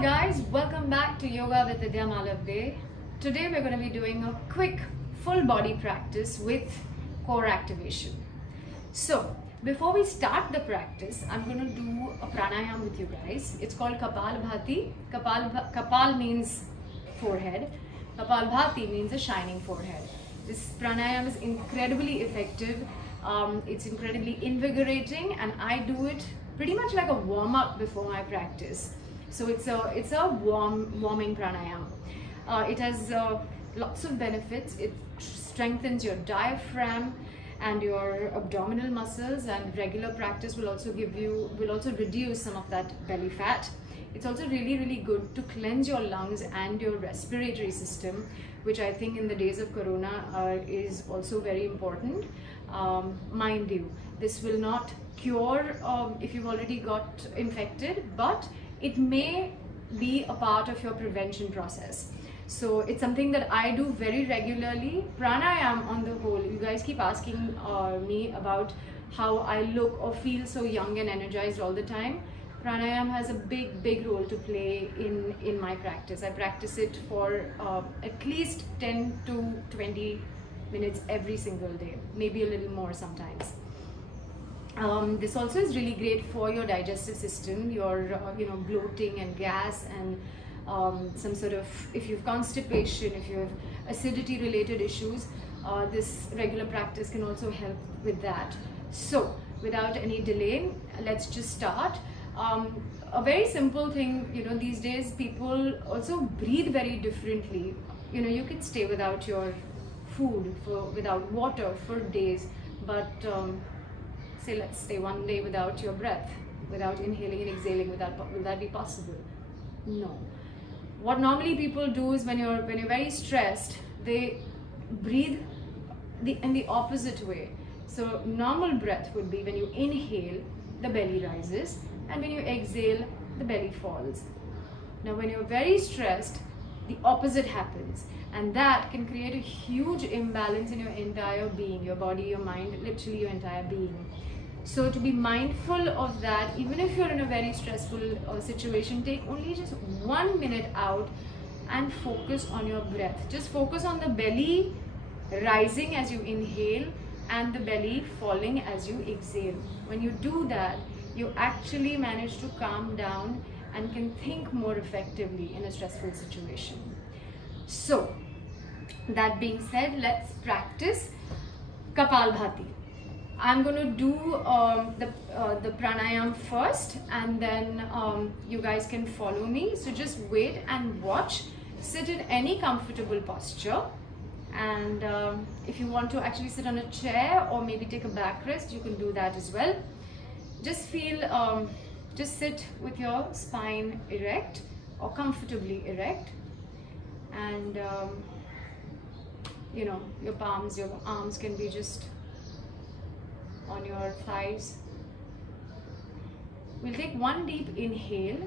Hi guys, welcome back to Yoga with Vidya Malavade. Today we're going to be doing a quick full body practice with core activation. So before we start the practice, I'm going to do a pranayam with you guys. It's called Kapalbhati. Kapal means forehead. Kapalbhati means a shining forehead. This pranayam is incredibly effective. It's incredibly invigorating, and I do it pretty much like a warm-up before my practice. So it's a warming pranayam. It has lots of benefits. It strengthens your diaphragm and your abdominal muscles, and regular practice will also reduce some of that belly fat. It's also really good to cleanse your lungs and your respiratory system, which I think in the days of corona is also very important. Mind you, this will not cure if you've already got infected, but it may be a part of your prevention process. So it's something that I do very regularly. Pranayam on the whole, you guys keep asking me about how I look or feel so young and energized all the time. Pranayam has a big role to play in my practice. I practice it for at least 10 to 20 minutes every single day, maybe a little more sometimes. This also is really great for your digestive system, your bloating and gas, and some sort of, if you have constipation, if you have acidity related issues, this regular practice can also help with that. So without any delay, let's just start. A very simple thing, these days people also breathe very differently. You can stay without your food, without water for days, but say let's stay one day without your breath, without inhaling and exhaling. Will that be possible? No. What normally people do is when you're very stressed, they breathe in the opposite way. So normal breath would be when you inhale, the belly rises, and when you exhale, the belly falls. Now when you're very stressed, the opposite happens, and that can create a huge imbalance in your entire being, your body, your mind, literally your entire being. So to be mindful of that, even if you're in a very stressful situation, take only just 1 minute out and focus on your breath. Just focus on the belly rising as you inhale and the belly falling as you exhale. When you do that, you actually manage to calm down and can think more effectively in a stressful situation. So that being said, let's practice Kapalbhati. I'm going to do the pranayam first, and then you guys can follow me. So just wait and watch. Sit in any comfortable posture, and if you want to actually sit on a chair or maybe take a back rest, you can do that as well. Just sit with your spine erect or comfortably erect, and your palms, your arms can be just on your thighs. We'll take one deep inhale,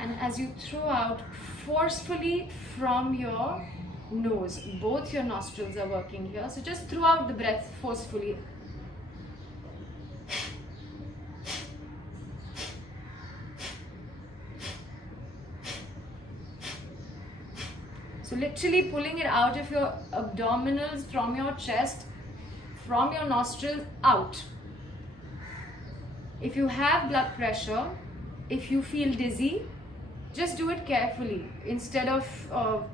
and as you throw out forcefully from your nose, both your nostrils are working here, so just throw out the breath forcefully. So literally pulling it out of your abdominals, from your chest, from your nostrils out. If you have blood pressure, if you feel dizzy, just do it carefully. Instead of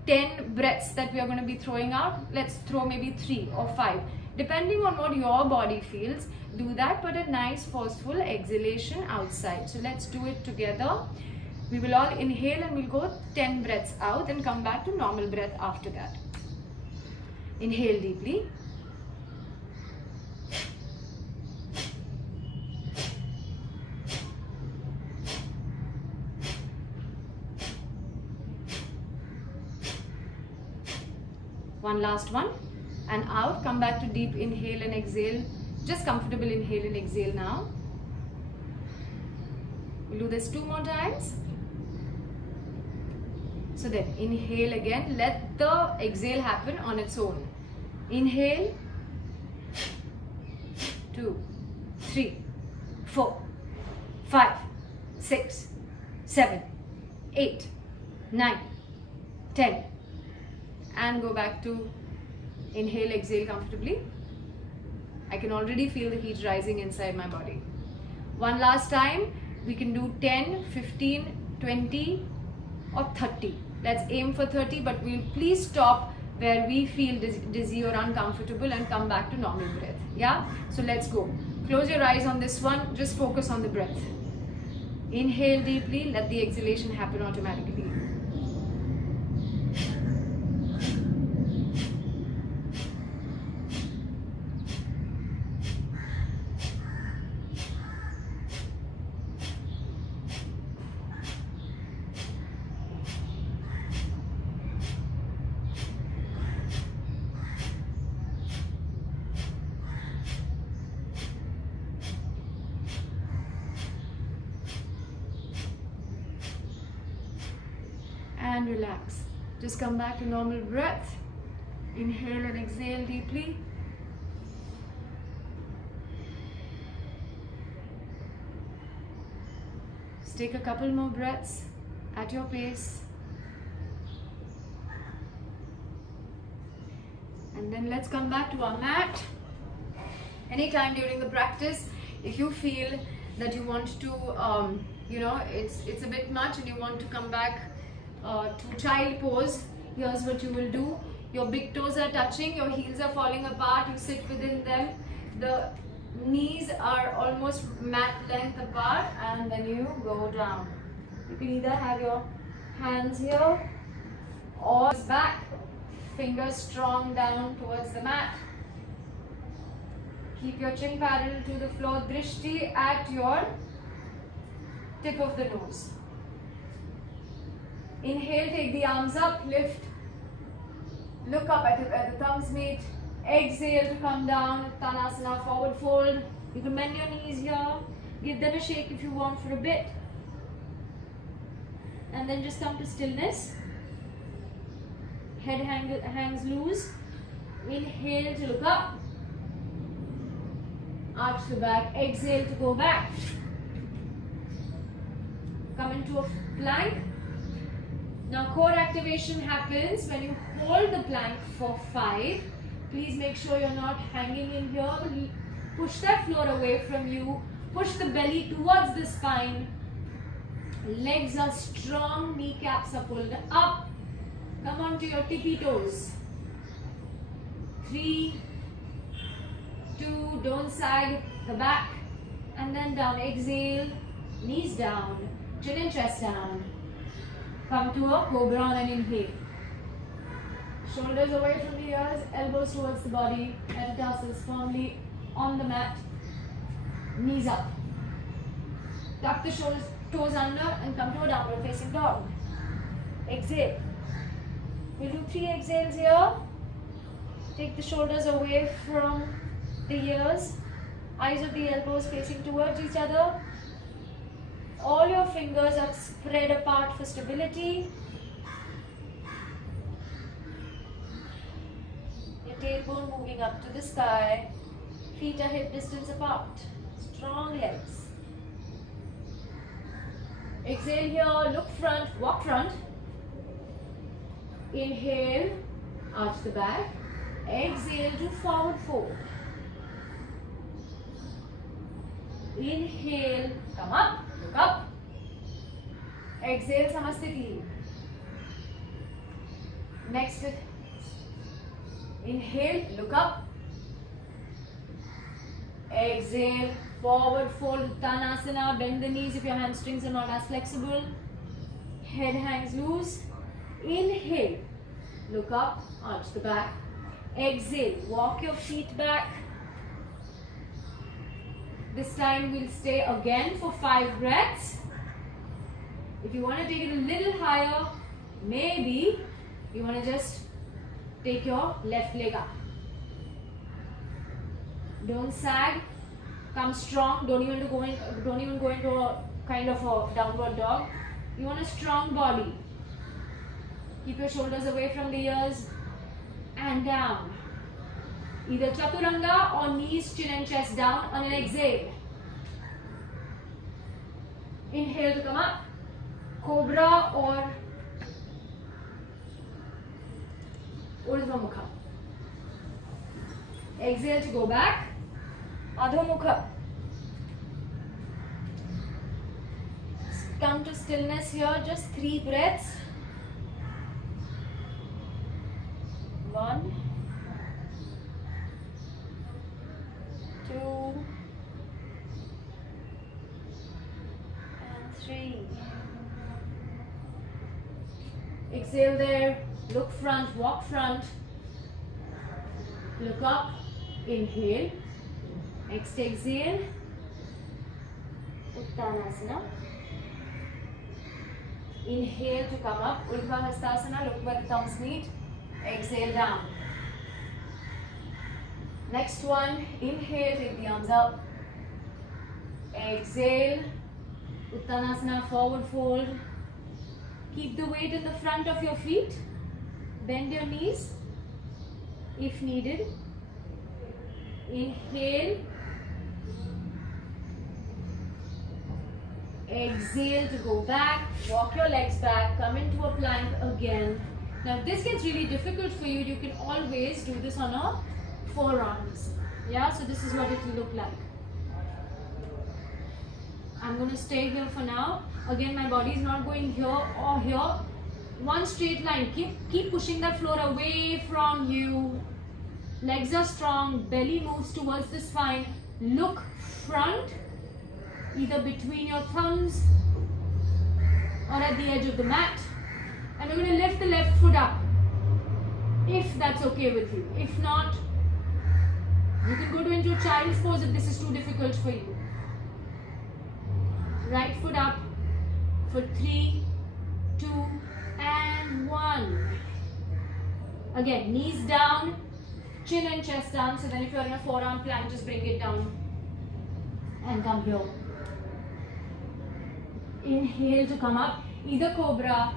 10 breaths that we are going to be throwing out, let's throw maybe 3 or 5. Depending on what your body feels, do that, but a nice forceful exhalation outside. So let's do it together. We will all inhale and we'll go 10 breaths out and come back to normal breath after that. Inhale deeply. One last one, and out. Come back to deep inhale and exhale. Just comfortable inhale and exhale now. We'll do this 2 more times. So then inhale again, let the exhale happen on its own. Inhale, 2, 3, 4, 5, 6, 7, 8, 9, 10. And go back to inhale, exhale comfortably. I can already feel the heat rising inside my body. One last time. We can do 10, 15, 20 or 30. Let's aim for 30, but we'll please stop where we feel dizzy or uncomfortable and come back to normal breath. Yeah? So let's go. Close your eyes on this one. Just focus on the breath. Inhale deeply. Let the exhalation happen automatically. And relax. Just come back to normal breath. Inhale and exhale deeply. Just take a couple more breaths at your pace. And then let's come back to our mat. Anytime during the practice, if you feel that you want to, it's a bit much and you want to come back to child pose, here's what you will do. Your big toes are touching, your heels are falling apart, you sit within them. The knees are almost mat length apart, and then you go down. You can either have your hands here or back, fingers strong down towards the mat. Keep your chin parallel to the floor, drishti at your tip of the nose. Inhale, take the arms up, lift, look up at the thumbs meet. Exhale to come down, Uttanasana, forward fold. You can bend your knees here, give them a shake if you want for a bit. And then just come to stillness. Head hangs loose. Inhale to look up. Arch the back, exhale to go back. Come into a plank. Now core activation happens when you hold the plank for 5. Please make sure you're not hanging in here. Push that floor away from you. Push the belly towards the spine. Legs are strong, kneecaps are pulled up. Come on to your tippy toes. 3, 2, don't sag the back. And then down, exhale, knees down, chin and chest down. Come to a cobra on an inhale. Shoulders away from the ears, elbows towards the body, metatarsals firmly on the mat, knees up. Tuck the shoulders, toes under and come to a downward facing dog. Exhale. We'll do 3 exhales here. Take the shoulders away from the ears, eyes of the elbows facing towards each other. All your fingers are spread apart for stability. Your tailbone moving up to the sky. Feet are hip distance apart. Strong legs. Exhale here, look front, walk front. Inhale, arch the back. Exhale to forward fold. Inhale, come up, look up. Exhale, Samasthiti. Next, inhale, look up. Exhale, forward fold, Uttanasana. Bend the knees if your hamstrings are not as flexible. Head hangs loose. Inhale, look up, arch the back. Exhale, walk your feet back. This time we'll stay again for 5 breaths. If you want to take it a little higher, maybe you want to just take your left leg up. Don't sag. Come strong. Don't even go into a kind of a downward dog. You want a strong body. Keep your shoulders away from the ears and down. Either chaturanga or knees, chin and chest down on an exhale. Inhale to come up. Cobra or Urdhva Mukha. Exhale to go back. Adho Mukha. Come to stillness here, just 3 breaths. 1, 2, and 3. Exhale there, look front, walk front. Look up, inhale. Next exhale, Uttanasana. Inhale to come up, Urdhva Hastasana, look where the thumbs meet. Exhale down. Next one, inhale, take the arms up. Exhale, Uttanasana, forward fold. Keep the weight in the front of your feet. Bend your knees if needed. Inhale. Exhale to go back. Walk your legs back. Come into a plank again. Now if this gets really difficult for you, you can always do this on a forearms. Yeah, so this is what it will look like. I'm going to stay here for now. Again, my body is not going here or here. One straight line. Keep pushing that floor away from you. Legs are strong. Belly moves towards the spine. Look front, either between your thumbs or at the edge of the mat. And we're going to lift the left foot up, if that's okay with you. If not, you can go into child's pose if this is too difficult for you. Right foot up for 3, 2, and 1. Again, knees down, chin and chest down. So then if you're in a forearm plank, just bring it down and come here. Inhale to come up, either Cobra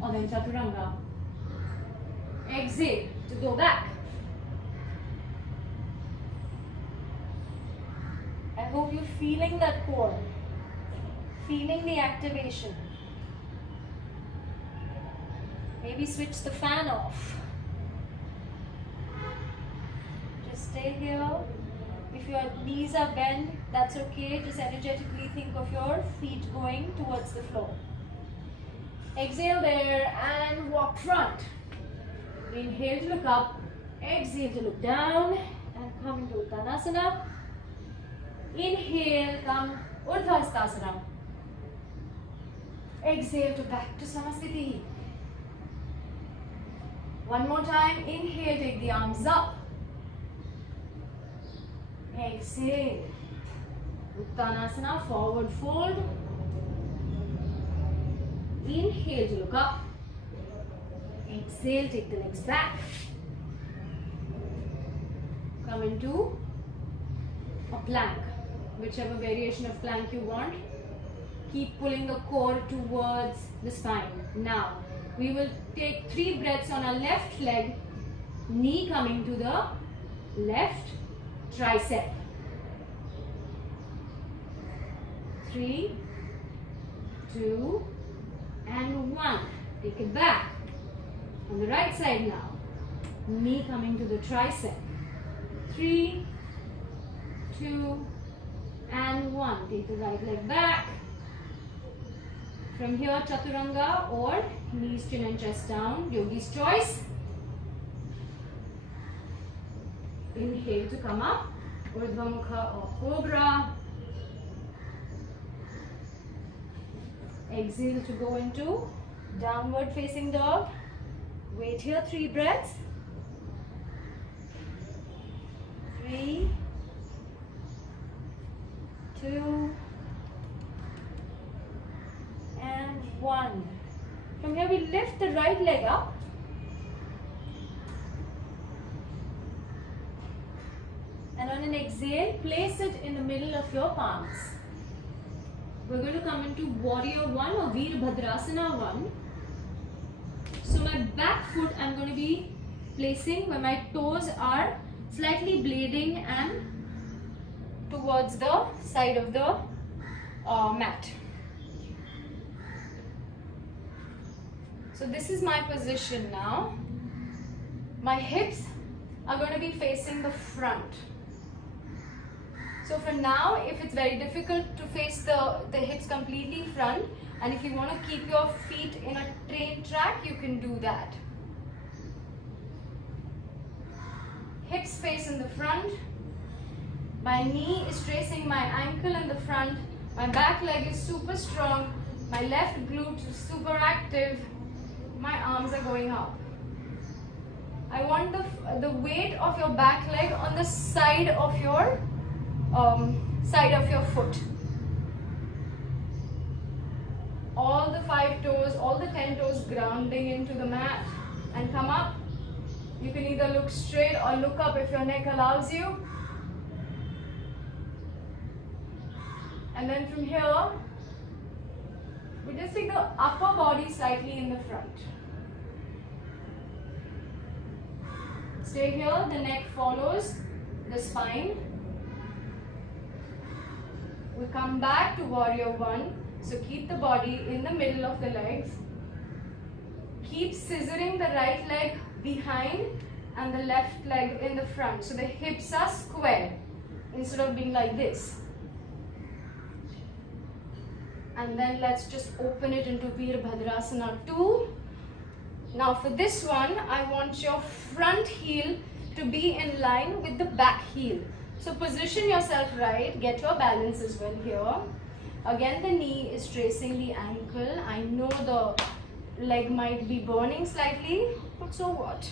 or then Chaturanga. Exhale to go back. I hope you're feeling that core, feeling the activation. Maybe switch the fan off. Just stay here. If your knees are bent, that's okay. Just energetically think of your feet going towards the floor. Exhale there and walk front. Inhale to look up. Exhale to look down and come into Uttanasana. Inhale, come Urdhva Hastasana. Exhale to back to Samasthiti. One more time. Inhale, take the arms up. Exhale. Uttanasana, forward fold. Inhale to look up. Exhale, take the legs back. Come into a plank, whichever variation of plank you want. Keep pulling the core towards the spine. Now, we will take 3 breaths on our left leg, knee coming to the left tricep. 3, 2, and 1. Take it back. On the right side now. Knee coming to the tricep. 3, 2, and 1. Take the right leg back. From here, Chaturanga or knees, chin and chest down. Yogi's choice. Inhale to come up. Urdhva Mukha or Cobra. Exhale to go into downward facing dog. Wait here, 3 breaths. 3, 2, and 1. From here we lift the right leg up. And on an exhale, place it in the middle of your palms. We're going to come into Warrior 1 or Veerbhadrasana 1. So my back foot I'm going to be placing where my toes are slightly blading and towards the side of the mat. So this is my position now. My hips are going to be facing the front. So for now, if it's very difficult to face the hips completely front, and if you want to keep your feet in a train track, you can do that. Hips face in the front. My knee is tracing my ankle in the front. My back leg is super strong. My left glute is super active. My arms are going up. I want the weight of your back leg on the side of your foot. All the 5 toes, all the 10 toes grounding into the mat and come up. You can either look straight or look up if your neck allows you. And then from here, we just take the upper body slightly in the front. Stay here, the neck follows the spine. We come back to warrior one. So keep the body in the middle of the legs. Keep scissoring the right leg behind and the left leg in the front. So the hips are square instead of being like this. And then let's just open it into Virabhadrasana 2. Now for this one, I want your front heel to be in line with the back heel. So position yourself right, get your balance as well here. Again, the knee is tracing the ankle. I know the leg might be burning slightly, but so what?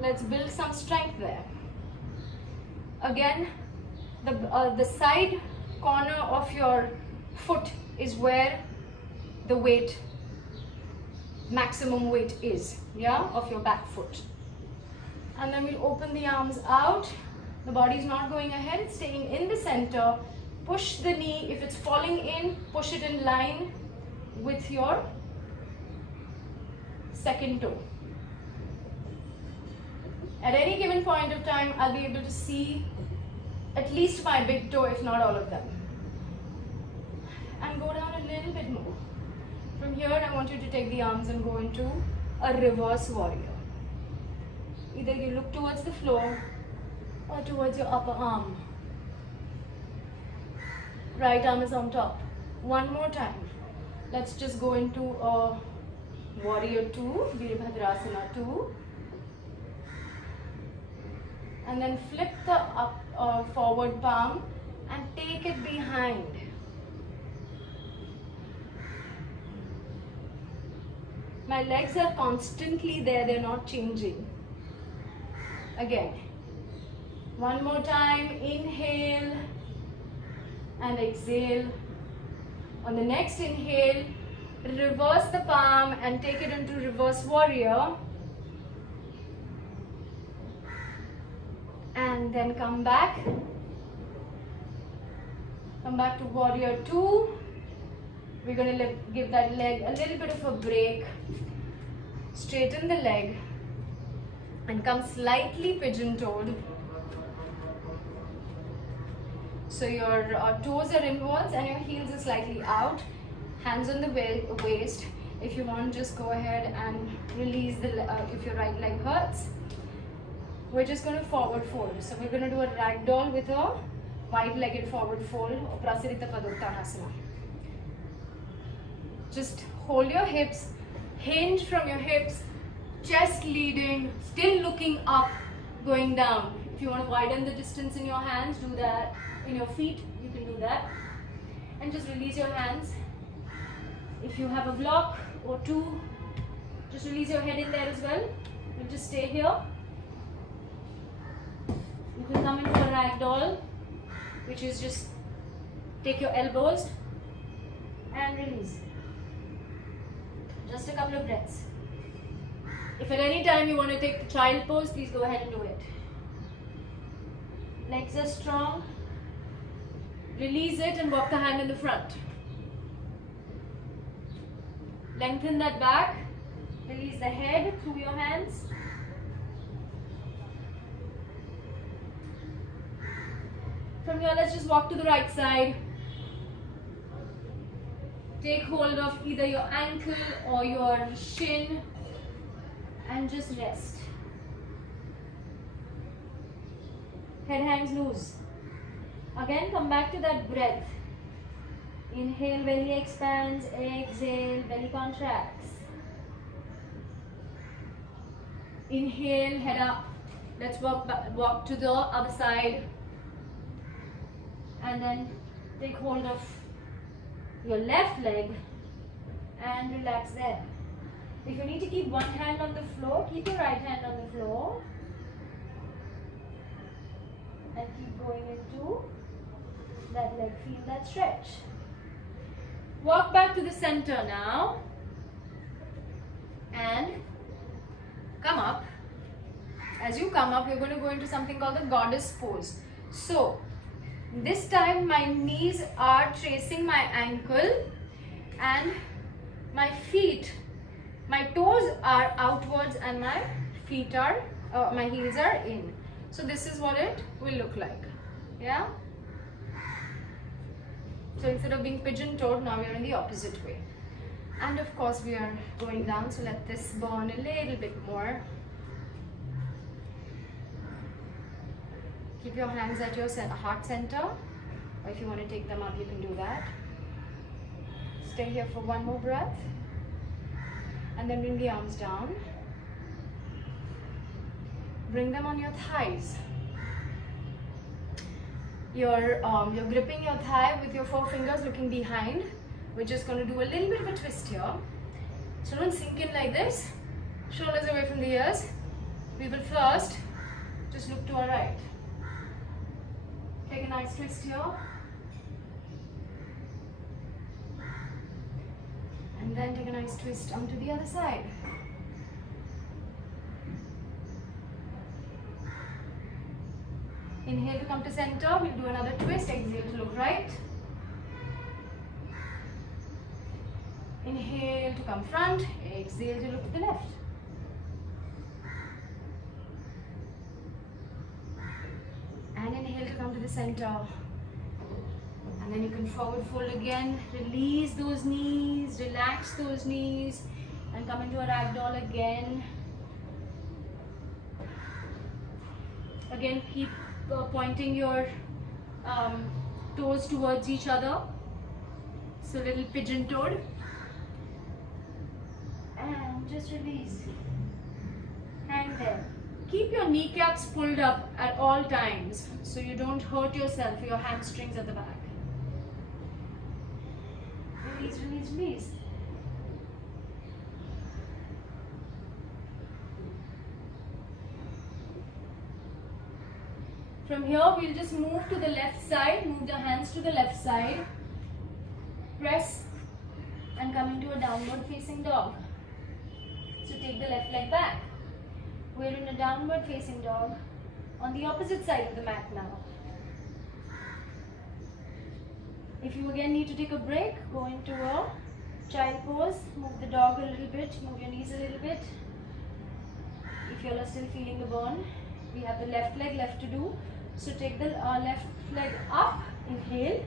Let's build some strength there. Again, the side corner of your foot is where the weight, maximum weight is, yeah, of your back foot. And then we'll open the arms out. The body is not going ahead, it's staying in the center. Push the knee, if it's falling in, push it in line with your second toe. At any given point of time, I'll be able to see at least my big toe, if not all of them. And go down a little bit more. From here, I want you to take the arms and go into a reverse warrior. Either you look towards the floor or towards your upper arm. Right arm is on top. One more time. Let's just go into a warrior 2, Virabhadrasana 2. And then flip the forward palm and take it behind. My legs are constantly there, they're not changing. Again. One more time, inhale and exhale. On the next inhale, reverse the palm and take it into reverse warrior. And then come back. Come back to warrior 2. We're going to give that leg a little bit of a break. Straighten the leg and come slightly pigeon-toed. So your toes are inwards and your heels are slightly out. Hands on the waist. If you want, just go ahead and release the if your right leg hurts. We're just going to forward fold. So we're going to do a ragdoll with a wide-legged forward fold or Prasarita Padottanasana. Just hold your hips, hinge from your hips, chest leading, still looking up, going down. If you want to widen the distance in your hands, do that. In your feet, you can do that. And just release your hands. If you have a block or two, just release your head in there as well. We'll just stay here. You can come into a ragdoll, which is just take your elbows and release. Just a couple of breaths. If at any time you want to take the child pose, please go ahead and do it. Legs are strong. Release it and walk the hand in the front. Lengthen that back. Release the head through your hands. From here, let's just walk to the right side. Take hold of either your ankle or your shin and just rest. Head hangs loose. Again, come back to that breath. Inhale, belly expands. Exhale, belly contracts. Inhale, head up. Let's walk to the other side. And then take hold of your left leg and relax there. If you need to keep one hand on the floor, keep your right hand on the floor. And keep going into that leg. Feel that stretch. Walk back to the center now. And come up. As you come up, you're going to go into something called the goddess pose. So, this time my knees are tracing my ankle and my feet, my toes are outwards and my feet are, my heels are in. So this is what it will look like. Yeah? So instead of being pigeon-toed, now we are in the opposite way. And of course we are going down, so let this burn a little bit more. Keep your hands at your heart center, or if you want to take them up, you can do that. Stay here for one more breath, and then bring the arms down. Bring them on your thighs. You're gripping your thigh with your 4 fingers looking behind. We're just going to do a little bit of a twist here. So don't sink in like this. Shoulders away from the ears. We will first just look to our right. Take a nice twist here. And then take a nice twist onto the other side. Inhale to come to center. We'll do another twist. Exhale to look right. Inhale to come front. Exhale to look to the left. And inhale to come to the center. And then you can forward fold again. Release those knees. Relax those knees. And come into a ragdoll again. Again, keep pointing your toes towards each other. So little pigeon-toed. And just release. Hang there. Keep your kneecaps pulled up at all times so you don't hurt yourself or your hamstrings at the back. Release, release, release. From here, we'll just move to the left side. Move the hands to the left side. Press and come into a downward facing dog. So take the left leg back. We're in a downward facing dog on the opposite side of the mat now. If you again need to take a break, go into a child pose. Move the dog a little bit. Move your knees a little bit. If you are still feeling the burn, we have the left leg left to do. So take the left leg up. Inhale.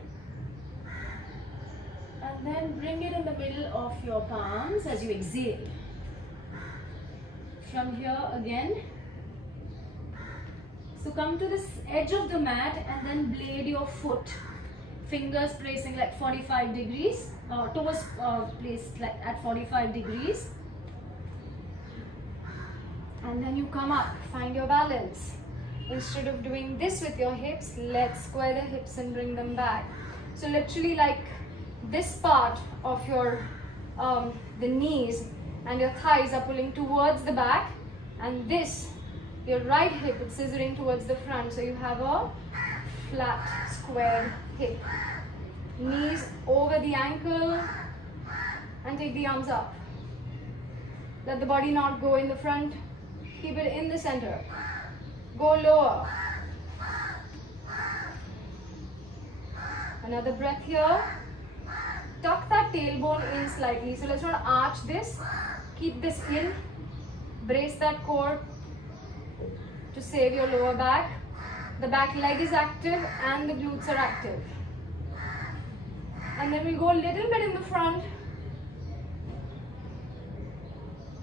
And then bring it in the middle of your palms as you exhale. From here again. So come to this edge of the mat and then blade your foot. Fingers placing like 45 degrees. Toes placed like at 45 degrees. And then you come up. Find your balance. Instead of doing this with your hips, let's square the hips and bring them back. So literally like this part of your the knees and your thighs are pulling towards the back, and this, your right hip, is scissoring towards the front. So you have a flat, square hip. Knees over the ankle and take the arms up. Let the body not go in the front. Keep it in the center. Go lower. Another breath here. Tuck that tailbone in slightly. So let's not arch this. Keep this in. Brace that core to save your lower back. The back leg is active and the glutes are active. And then we'll go a little bit in the front.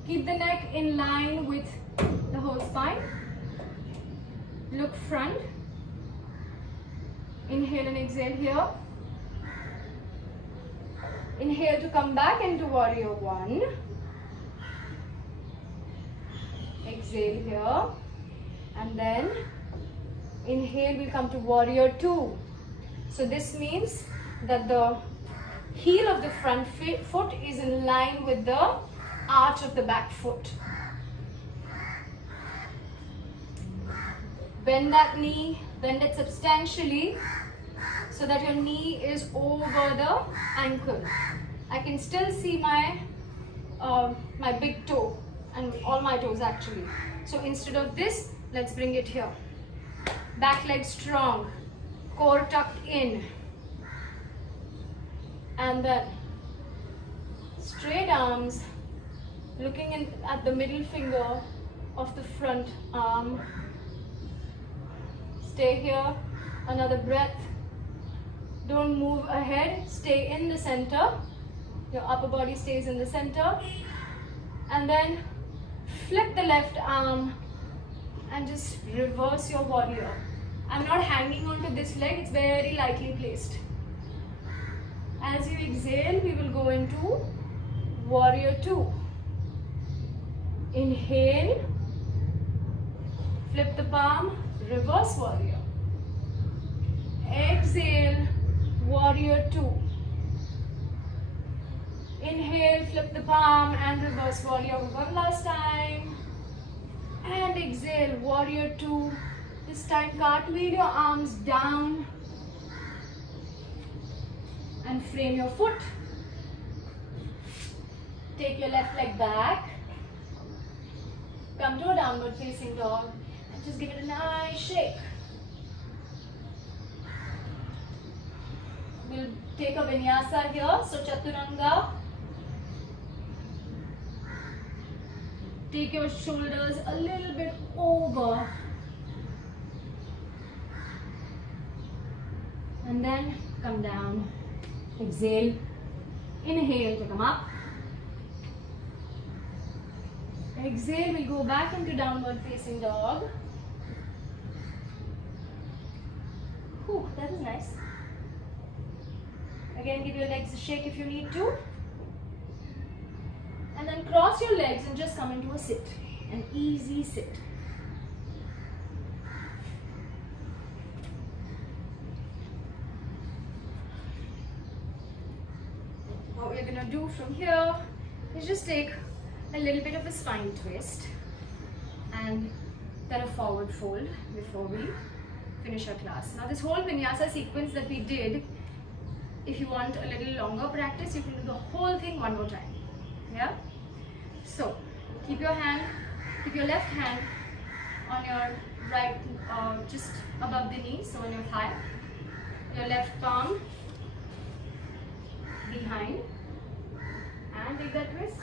Keep the neck in line with the whole spine. Look front. Inhale and exhale here. Inhale to come back into warrior one. Exhale here. And then inhale, we'll come to warrior two. So this means that the heel of the front foot is in line with the arch of the back foot. Bend that knee, bend it substantially so that your knee is over the ankle. I can still see my my big toe and all my toes actually. So instead of this, let's bring it here. Back leg strong, core tucked in. And then straight arms, looking in at the middle finger of the front arm. Stay here, another breath. Don't move ahead, stay in the center. Your upper body stays in the center. And then flip the left arm and just reverse your warrior. I'm not hanging on to this leg, it's very lightly placed. As you exhale, we will go into warrior two. Inhale, flip the palm, reverse warrior. Exhale, warrior two. Inhale, flip the palm and reverse warrior one last time. And exhale, warrior two. This time cartwheel your arms down and frame your foot. Take your left leg back. Come to a downward facing dog and just give it a nice shake. We'll take a vinyasa here, so chaturanga. Take your shoulders a little bit over. And then come down. Exhale. Inhale to come up. Exhale, we'll go back into downward facing dog. Whew, that is nice. Again, give your legs a shake if you need to. And then cross your legs and just come into a sit. An easy sit. What we're going to do from here is just take a little bit of a spine twist and then a forward fold before we finish our class. Now this whole vinyasa sequence that we did, if you want a little longer practice, you can do the whole thing one more time. Yeah? So keep your left hand on your right, just above the knee, so on your thigh. Your left palm behind and take that twist.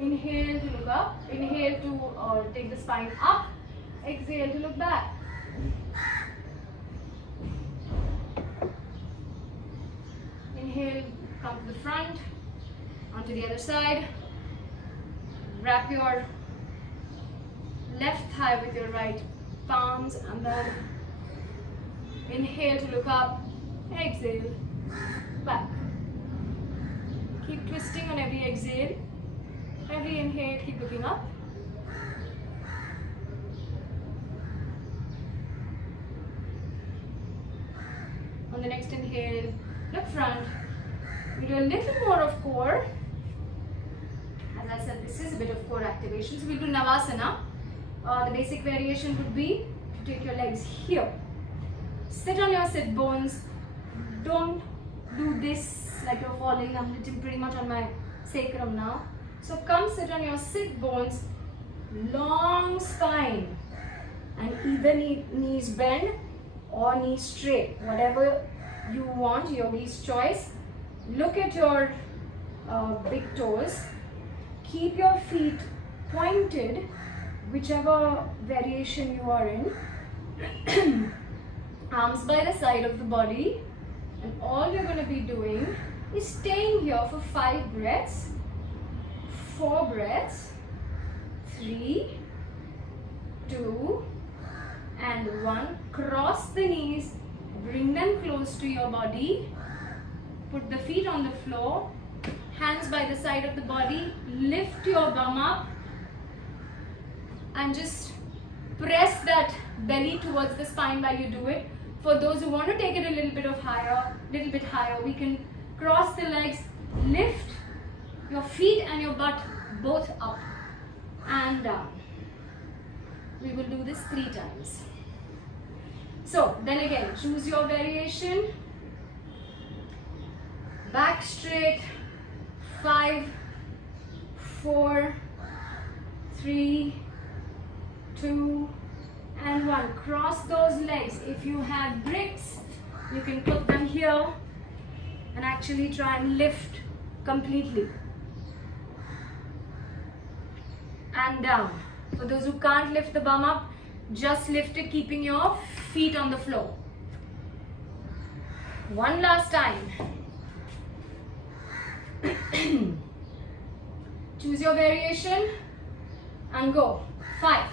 Inhale to look up. Inhale to take the spine up. Exhale to look back. Inhale, come to the front, onto the other side. Wrap your left thigh with your right palms and then inhale to look up. Exhale, back. Keep twisting on every exhale. Every inhale, keep looking up. On the next inhale, look front. We do a little more of core. As I said, this is a bit of core activation. So we'll do Navasana. The basic variation would be to take your legs here. Sit on your sit bones. Don't do this like you're falling. I'm sitting pretty much on my sacrum now. So come sit on your sit bones, long spine, and either knees bend or knees straight, whatever you want, yogi's choice. Look at your big toes. Keep your feet pointed, whichever variation you are in. Arms by the side of the body. And all you're going to be doing is staying here for 5 breaths, 4 breaths, 3, 2, and 1. Cross the knees, bring them close to your body. Put the feet on the floor, hands by the side of the body, lift your bum up and just press that belly towards the spine while you do it. For those who want to take it a little bit higher, we can cross the legs, lift your feet and your butt both up and down. We will do this 3 times. So then again, choose your variation. Back straight, 5, 4, 3, 2, and 1. Cross those legs. If you have bricks, you can put them here and actually try and lift completely. And down. For those who can't lift the bum up, just lift it keeping your feet on the floor. One last time. Choose your variation and go. 5,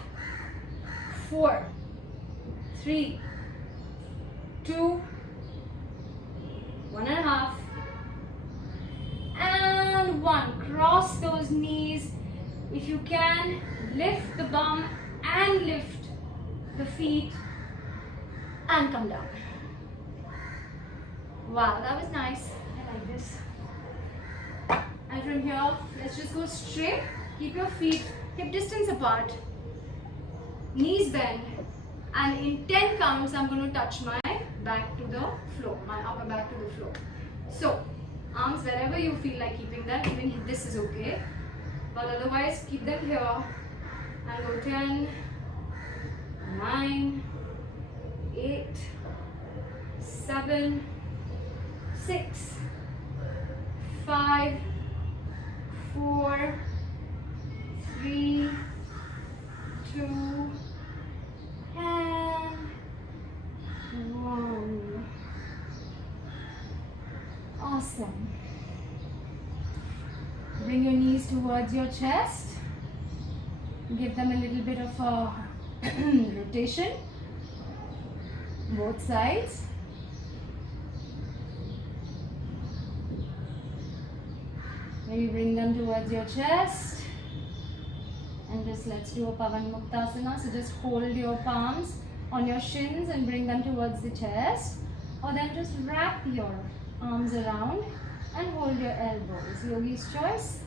4, 3, 2, 1.5, and 1. Cross those knees. If you can, lift the bum and lift the feet and come down. Wow, that was nice. I like this. And from here, let's just go straight. Keep your feet hip distance apart, knees bend, and in 10 counts, I'm going to touch my back to the floor, my upper back to the floor. So, arms wherever you feel like keeping them, even this is okay. But otherwise, keep them here and go 10, 9, 8, 7, 6, 5, 4, 3, 2, and 1. Awesome. Bring your knees towards your chest. Give them a little bit of a rotation. Both sides. Maybe bring them towards your chest. And just let's do a Pavan Muktasana. So just hold your palms on your shins and bring them towards the chest. Or then just wrap your arms around and hold your elbows. Yogi's choice.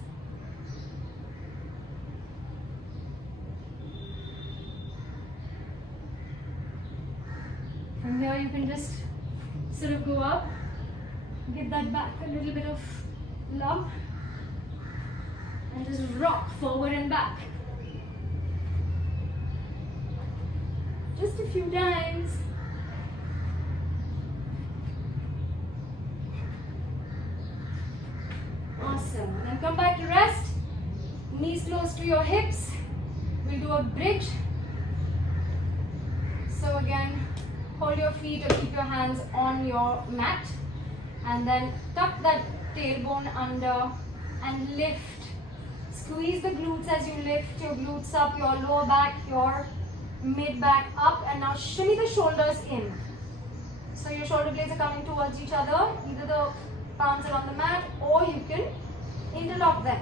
From here you can just sort of go up, give that back a little bit of love, and just rock forward and back. Just a few times. Awesome. And then come back to rest. Knees close to your hips. We'll do a bridge. So again, hold your feet or keep your hands on your mat. And then tuck that tailbone under and lift. Squeeze the glutes as you lift your glutes up, your lower back, your mid back up. And now shimmy the shoulders in. So your shoulder blades are coming towards each other. Either the palms are on the mat or you can interlock them.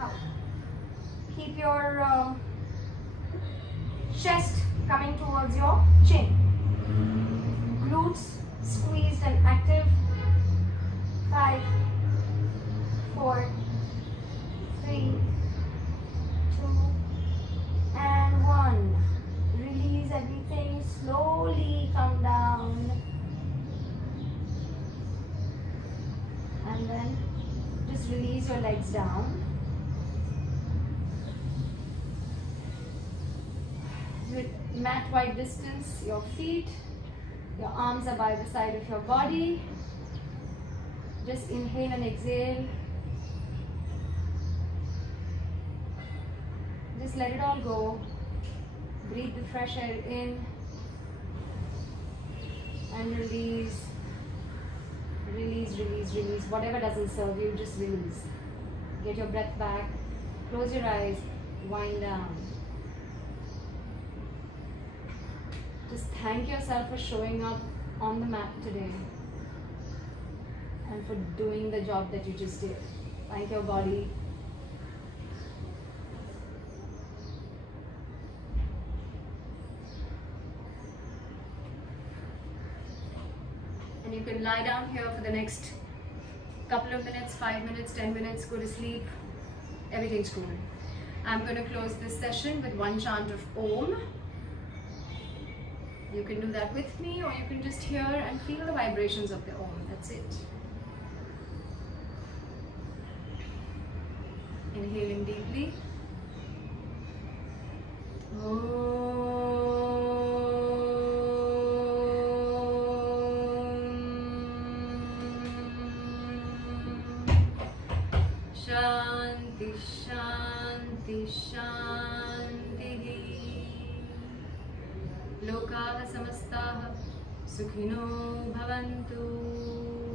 Out. Keep your chest coming towards your chin. Glutes squeezed and active. 5, 4, 3, 2, and 1. Release everything. Slowly come down. And then just release your legs down. With mat wide distance, your feet, your arms are by the side of your body. Just inhale and exhale. Just let it all go. Breathe the fresh air in Whatever doesn't serve you, just release. Get your breath back. Close your eyes. Wind down. Just thank yourself for showing up on the mat today and for doing the job that you just did. Thank your body. And you can lie down here for the next couple of minutes, 5 minutes, 10 minutes, go to sleep. Everything's cool. I'm going to close this session with one chant of Om. You can do that with me, or you can just hear and feel the vibrations of the Om. That's it. Inhaling deeply. Shanti, Shanti, Shanti. Lokaha samastaha sukhino bhavantu.